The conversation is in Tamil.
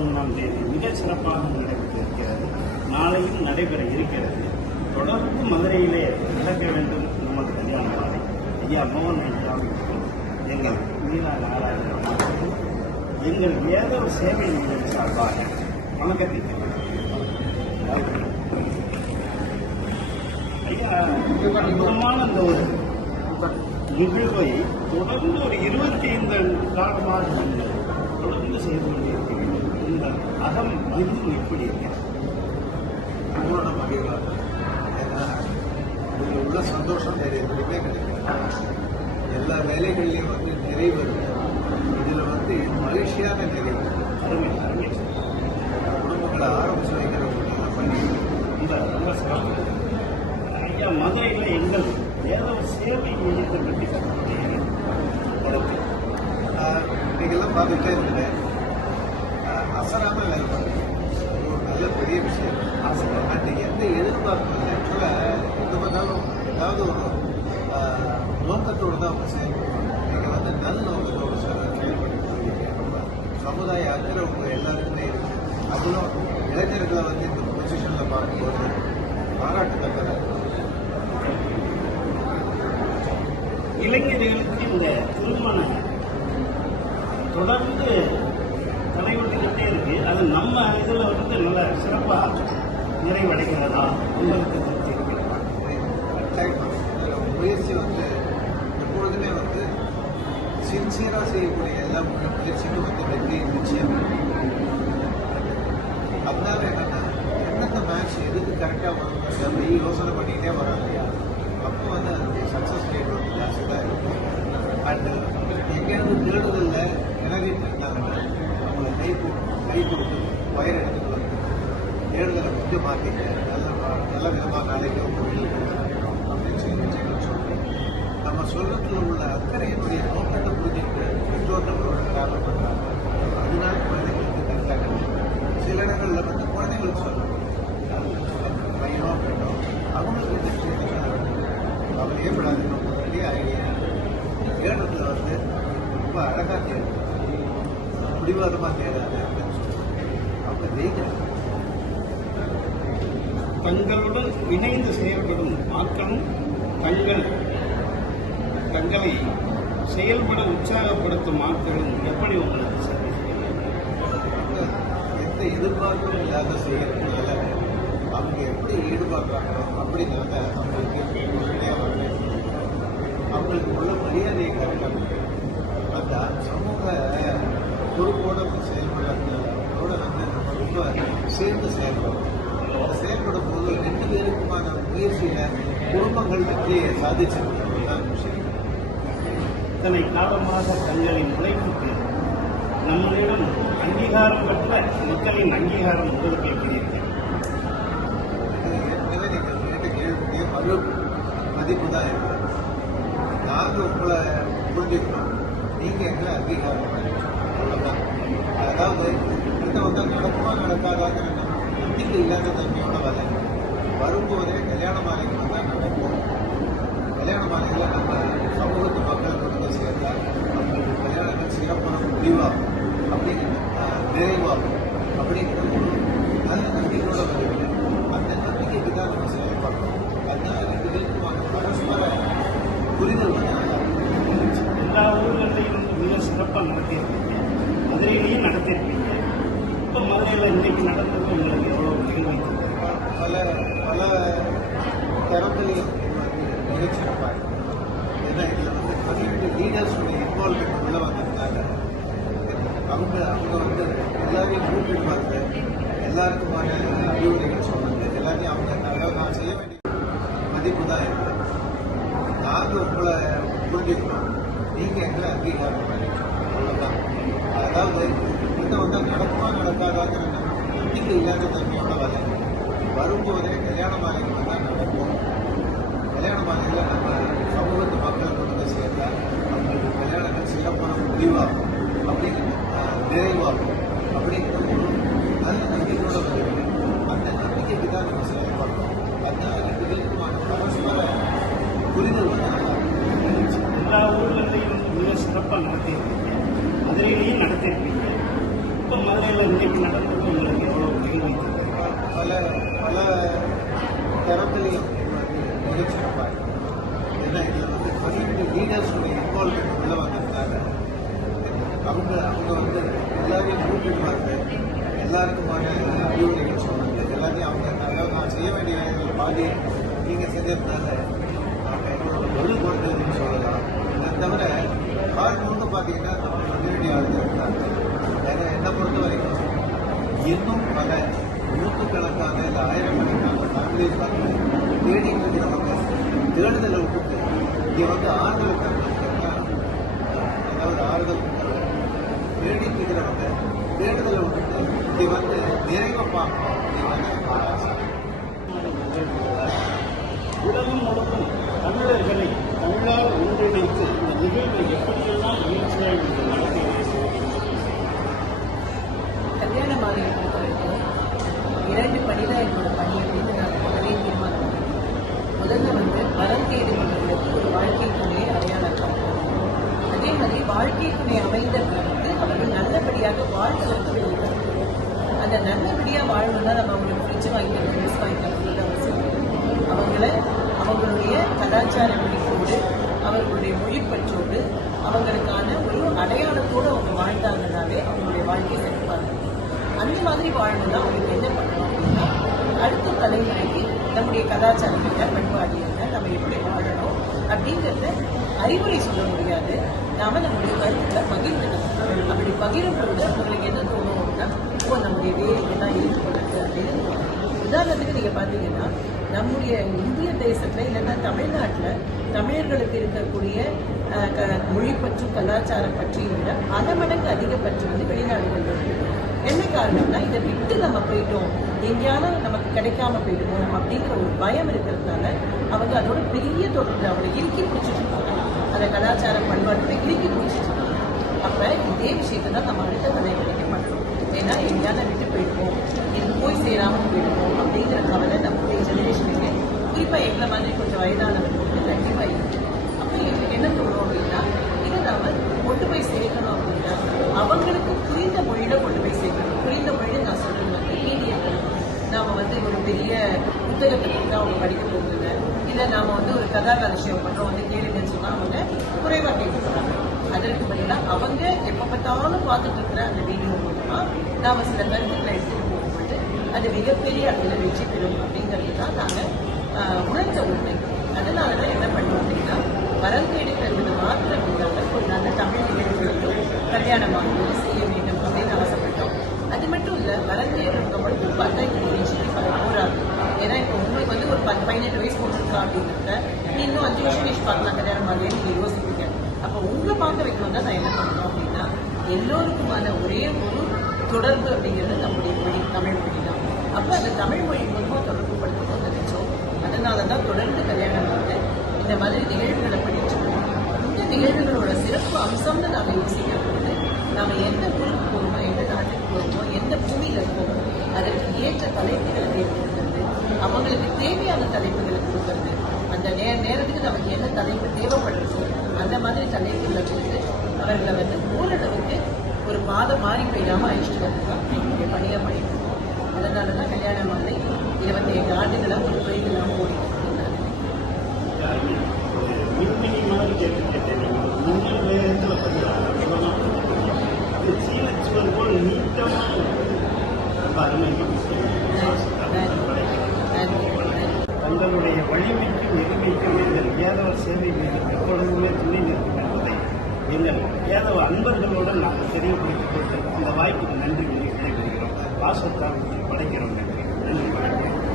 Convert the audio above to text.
பதினொன்றாம் தேதி மிக சிறப்பாக நடைபெற்று இருக்கிறது நாளையும் நடைபெற இருக்கிறது. தொடர்ந்து மதுரையிலே நடக்க வேண்டும் நமது கல்யாண மாலை ஐயா மோகன் சாமி எங்கள் மீனா நாராயணன் அவர்கள் எங்கள் வேத சேவை நிலையம் சார்பாக வணக்கத்தை ஐயா அற்புதமான அந்த ஒரு நிகழ்வை தொடர்ந்து ஒரு இருபத்தி ஐந்து காலமாக நீங்கள் தொடர்ந்து செய்து கொண்டிருக்கிறீர்கள் அகம் இதுவும் எப்படி பூர்ண மகிழ்வாக ஏன்னா இதில் உள்ள சந்தோஷம் வேறு எதுவுமே கிடைக்காது எல்லா வேலைகள்லையும் வந்து நிறைவு இருக்கு. இதில் வந்து மகிழ்ச்சியான நிறைவு அருமை அருமை. குடும்பங்களை ஆரம்பிச்சு வைக்கிறவங்க பண்ணி இந்த ரொம்ப சிறப்பு. ஐயா மதுரையில் எங்கள் வேத சேவை நிலையத்தை பற்றி கருத்து இன்னைக்கெல்லாம் பார்த்துட்டே இருந்தேன். ஆஹ் அசராம ஒரு நல்ல பெரிய விஷயம் அன்றைக்கு எந்த எதிர்பார்ப்பும் இல்லை ஆக்சுவலாக எந்த பண்ணாலும் ஏதாவது ஒரு நோக்கத்தோடு தான் அவங்க செயல்படுவாங்க நீங்கள் வந்து நல்ல நோக்கத்தோடு செயல்படுத்தி சமுதாய அக்கறை உங்க எல்லாருக்குமே இருக்கு அதிலும் இளைஞர்களை வந்து இந்த பொசிஷனில் பார்க்கும்போது பாராட்டத்தக்கதாக இருக்கு. இளைஞர்களுக்கு இந்த திருமணம் தொடர்ந்து அது நம்ம இதில் வந்து நல்ல சிறப்பாக நிறைவடைகிறதா உங்களுக்கு முயற்சி வந்து எப்பொழுதுமே வந்து சின்சியராக செய்யக்கூடிய எல்லா முயற்சிக்கும் வந்து வெற்றி நிச்சயம். அதனால என்னன்னா எந்தெந்த மேட்ச் எதுக்கு கரெக்டாக வரும் அப்படி யோசனை பண்ணிக்கிட்டே வரோம் இல்லையா? அப்போ வந்து அதனுடைய சக்ஸஸ் ரேட் வந்து ஜாஸ்தி தான் இருக்கும். அண்டு எங்கேயாவது திருடுதலில் நிலவிட்டு இருந்தாங்கன்னா அவங்களை கை கொடு கை பயிர் எடுத்துட்டு வந்து தேடுதலை கொஞ்சம் மாற்றிங்க நல்ல நல்ல விதமாக நாளைக்கு ஒரு அப்படின்னு சொல்லி விஷயங்கள் நம்ம சொல்லத்தில் உள்ள அக்கறையினுடைய நோக்கத்தை புரிஞ்சுட்டு பெற்றோர்களோட காரணம் பண்ணுறாங்க அதனால குழந்தைகளுக்கு கரெக்டாக சில இடங்களில் வந்து குழந்தைகள் சொல்லணும் அது பையனோ பெண்ணோ அவங்களுக்கு இந்த விஷயத்தை அவர் ஏற்படாது. நம்ம ரெடி ஐடியா தேடுறதுல வந்து ரொம்ப அழகாக தேடும் பிடிவாதமாக தேடாது அப்படின்னு சொல்லுவாங்க அவங்க ஜெயிக்கிறாங்க தங்களுடன் இணைந்து செயல்படும் ஆட்களும் தங்கள் தங்களை செயல்பட உற்சாகப்படுத்தும் ஆட்களும் எப்படி உங்களுக்கு எந்த எதிர்பார்ப்பும் இல்லாத செய்யறதுனால அவங்க எப்படி ஈடுபடுறாங்களோ அப்படிங்கிறத அவங்களுக்கு உடனே வரவே அவங்களுக்கு உள்ள மரியாதையை கரெக்டாக அந்த சமூக பொறுப்போட செயல்பட ரொம்ப சேர்ந்து செயல்படுறோம் அந்த செயல்படும் போது ரெண்டு பேருக்குமான முயற்சியில குடும்பங்கள் வெற்றியை விஷயம். இத்தனை காலமாக தங்களின் உழைப்புக்கு நம்மளிடம் அங்கீகாரம் பெற்ற மக்களின் அங்கீகாரம் உங்களுக்கு எப்படி மறு மதிப்பு தான் இருக்கு. நாங்கள் உங்களை புரிஞ்சுக்கணும். நீங்கள் எங்களை அங்கீகாரம் பண்ணணும். அவ்வளவுதான். அதாவது கிட்ட வந்தால் நடக்குமா நடக்காதாங்கிற நம்பிக்கை இல்லாத தன்மையோட வரல வரும்போதே கல்யாண மாலைக்கு வந்தால் நடக்கும். கல்யாண மாலையில் நம்ம சமூகத்து மக்கள் கொண்டு சேர்ந்தா நம்மளுக்கு கல்யாணங்கள் சிறப்பான முடிவாகும். அப்படிங்கிற நிறைவாகும். அப்படிங்கிற ஒரு நல்ல நம்பிக்கையோட வருகிறேன் அந்த நம்பிக்கைக்கு தான் நம்ம செயல்படுறோம் அதனால ரெண்டு பேருக்குமான பரஸ்பர புரிதல் வந்து எல்லா ஊர்களையும் மிக சிறப்பாக நடத்தியிருக்கீங்க. மதுரையிலையும் நடத்தியிருக்கீங்க. இப்போ இன்னைக்கு நடந்தது உங்களுக்கு எவ்வளோ கேள்வி பல பல திறமைகள் மிகச்சிறப்பாக இருக்கும் ஏன்னா இதில் வந்து பதினெட்டு லீடர்ஸுடைய இன்வால்மெண்ட் உள்ள வந்திருந்தாங்க. அவங்க அவங்க வந்து எல்லாரையும் ஊக்குவிப்பாங்க எல்லாருக்குமான அறிவுரைகள் சொல்றது எல்லாத்தையும் அவங்க நல்லா நான் செய்ய வேண்டிய மதிப்பு தான் இருக்கு நாங்கள் உங்களை புரிஞ்சுக்கணும். நீங்கள் எங்களை அங்கீகாரம் வரும்போதே கல்யாண மாலைகள் தான் நடக்கும் கல்யாண மாலையில் நம்ம சமூகத்து மக்கள் கொண்டு போய் சேர்ந்தால் அவங்களுக்கு கல்யாணங்கள் சிறப்பான முடிவாகும். அப்படிங்கிற நிறைவாகும். அப்படிங்கிற ஒரு நல்ல நம்பிக்கையோட வருகிறது. அந்த நம்பிக்கைக்கு தான் நம்ம செயல்படுறோம் அதனால ரெண்டு பேருக்குமான பரஸ்பர புரிதல் எல்லா ஊர்களிலையும் மிக சிறப்பாக நடத்தியிருக்கீங்க. மதுரையிலையும் நடத்தியிருக்கீங்க. இப்போ மதுரையில் இன்றைக்கு நடந்தது உங்களுக்கு எவ்வளோ பல எல்லாருக்குமான அறிவுரைகள் சொன்னாங்க. எல்லாத்தையும் அவங்க அதாவது நான் செய்ய வேண்டிய வேலைகளை பாதி நீங்கள் செஞ்சதுனால அவங்க என்னோட பொது கொடுத்ததுன்னு சொல்லலாம். அதை தவிர ஆள் முழுக்க பார்த்தீங்கன்னா நம்ம கம்யூனிட்டி ஆளுங்க இருந்தாங்க வேற என்னை பொறுத்த வரைக்கும் இன்னும் பல நூற்றுக்கணக்கான இல்லை ஆயிரக்கணக்கான ஃபேமிலிஸ் வந்து தேடிட்டு இருக்கிறவங்க தேடுதலை விட்டுட்டு இங்கே வந்து ஆறுதல் தரணும்னா அதாவது ஆறுதல் கொடுக்குறவங்க தேடிட்டு இருக்கிறவங்க தேடுதலை விட்டுட்டு இப்படி வந்து நிறைவை பார்க்கணும் உலகம் முழுவதும் தமிழர்களை தமிழால் ஒன்றிணைத்து இந்த நிகழ்வை எப்படியெல்லாம் வீழ்ச்சியாக இந்த நடத்தி கல்யாண மாலையை பொறுத்த இரண்டு பணிதான் என்னோட பணி அப்படின்னு நான் முதலே தீர்மானம் முதல்ல வந்து வரம் தேடுபவர்களுக்கு ஒரு வாழ்க்கை துணையை அடையாளம் அதே மாதிரி வாழ்க்கை துணை அமைந்த பிறகு அவர்கள் நல்லபடியாக வாழ்க்கை அந்த நல்லபடியாக வாழணும்னா நம்ம அவங்களுக்கு ஃப்ரிட்ஜ் வாங்கிக்கணும் ட்ரெஸ் வாங்கிக்கணும் தரணும் அவசியம் அவங்கள அவங்களுடைய கலாச்சார பிடிப்போடு அவர்களுடைய மொழிப்பற்றோடு அவங்களுக்கான ஒரு அடையாளத்தோடு அவங்க வாழ்ந்தாங்கனாலே அவங்களுடைய வாழ்க்கையை சிறப்பாக இருக்கும். அந்த மாதிரி வாழணும்னா அவங்களுக்கு என்ன பண்ணணும் அப்படின்னா அடுத்த தலைமுறைக்கு நம்முடைய கலாச்சாரம் என்ன பண்பாடு என்ன நம்ம எப்படி வாழணும் அப்படிங்கிறத அறிவுரை சொல்ல முடியாது. நாம நம்முடைய கருத்துக்களை பகிர்ந்துக்கணும். அப்படி பகிரும் பொழுது அவங்களுக்கு என்ன தோணும்? இப்போ நம்முடைய வேறு இதெல்லாம் ஈடுபடுறது அப்படின்னு. உதாரணத்துக்கு நீங்கள் பார்த்தீங்கன்னா நம்முடைய இந்திய தேசத்தில் இல்லைன்னா தமிழ்நாட்டில் தமிழர்களுக்கு இருக்கக்கூடிய க- மொழி பற்றும் கலாச்சாரம் பற்றியும் விட பல மடங்கு அதிக பற்று வந்து வெளிநாடுகள் என்ன காரணம்னா இதை விட்டு நம்ம போயிட்டோம். எங்கேயாவது நமக்கு கிடைக்காம போயிடுமோ அப்படிங்கிற ஒரு பயம் இருக்கிறதுனால அவங்க அதோட பெரிய தொடர்பு அவங்களை இறுக்கி பிடிச்சிட்டு இருக்காங்க. அந்த கலாச்சார பண்பாட்டை இறுக்கி பிடிச்சிட்டு இருக்காங்க. அப்போ இதே விஷயத்தை தான் நம்ம அடுத்த தலைமுறைக்கு ஏன்னா எங்கேயாவது விட்டு போயிடுவோம் இது போய் சேராம போயிடுவோம் அப்படிங்கிற கவலை நம்மளுடைய ஜெனரேஷனுக்கு குறிப்பா எங்களை மாதிரி கொஞ்சம் வயதானவர்களுக்கு கண்டிப்பா இருக்கு. அப்ப எங்களுக்கு என்ன தோணும் அப்படின்னா இதை நம்ம கொண்டு போய் சேர்க்கணும் அப்படின்னா அவங்களுக்கு புரிந்த மொழியில கொண்டு போய் சேர்க்கணும். புரிந்த மொழியில நான் சொல்றது வந்து மீடியங்கள். நாம வந்து ஒரு பெரிய புத்தகத்தை கொடுத்து அவங்க படிக்க போகுதுங்க. இல்லை நாம வந்து ஒரு கதாகாலட்சியம் பண்றோம் வந்து கேளுங்கன்னு சொன்னா அவங்க குறைவா கேட்க போறாங்க அதற்கு பதிலாக அவங்க எப்ப பார்த்தாலும் பார்த்துட்டு இருக்கிற அந்த வீடியோ மூலமா நாம சில கருத்துக்களை எடுத்துட்டு போகும்போது அது மிகப்பெரிய அளவில் வெற்றி பெறும் அப்படிங்கிறது தான் நாங்க ஆஹ், உணர்ந்த உண்மை. அதனாலதான் என்ன பண்ணோம் அப்படின்னா வரந்து எடுக்கிறது மாத்திரம் இல்லாமல் ஒரு நல்ல தமிழ் நிகழ்வுகளையும் கல்யாணமாக செய்ய வேண்டும் அப்படின்னு ஆசைப்பட்டோம் அது மட்டும் இல்ல வரந்து எடுக்க மட்டும் பார்த்தா இந்த நிகழ்ச்சிக்கு பல போராது ஏன்னா இப்போ உங்களுக்கு வந்து ஒரு பத்து பதினெட்டு வயசு போட்டுருக்கா அப்படிங்கிறத நீ இன்னும் அஞ்சு வருஷம் கழிச்சு பார்க்கலாம் கல்யாணம் மாதிரி நீங்க யோசிப்பீங்க அப்போ உங்களை பார்க்க வைக்கணும் தான் நான் என்ன பண்ணணும் அப்படின்னா எல்லோருக்குமான ஒரே ஒரு தொடர்பு அப்படிங்கிறது நம்முடைய மொழி தமிழ் மொழி தான் அப்போ அந்த தமிழ் மொழி மூலமாக தொடர்பு படுத்தணும்னு நினைச்சோம் அதனால தான் தொடர்ந்து கல்யாணம் வந்து இந்த மாதிரி நிகழ்வுகளை படிச்சோம். இந்த நிகழ்வுகளோட சிறப்பு அம்சம்னு நாம் யோசிக்கிற பொழுது நாம எந்த ஊருக்கு போகிறோமோ எந்த நாட்டுக்கு போகிறோமோ எந்த பூமியில இருக்கோமோ அதற்கு ஏற்ற தலைப்புகளை தேர்ந்தெடுக்கிறது அவங்களுக்கு தேவையான தலைப்புகளை கொடுக்கறது அந்த நே நேரத்துக்கு நமக்கு என்ன தலைப்பு தேவைப்படுறதோ அந்த மாதிரி தலைப்புகளை கொடுத்து அவர்களை வந்து ஓரளவுக்கு ஒரு மாதம் மாறி போயிடாம அழிச்சிட்டு தான் எங்களுடைய பணியா பண்ணிட்டு இருக்கோம். அதனால தான் கல்யாணம் வந்து இருபத்தி ஐந்து ஆண்டுகளாக ஒரு தொழிலாக ஓடிட்டு தங்களுடைய வலிமைக்கும் எளிமைக்கும் எங்கள் ஏதவ சேவை மீது எப்பொழுதுமே துணை நிற்கும். எங்கள் ஏதோ அன்பர்களுடன் நாங்கள் தெரியப்படுத்திக் கொண்டு இந்த வாய்ப்புக்கு நன்றி விடைபெறுகிறோம் வாசத்தால் படைக்கிறோம். நன்றி. நன்றி வணக்கம்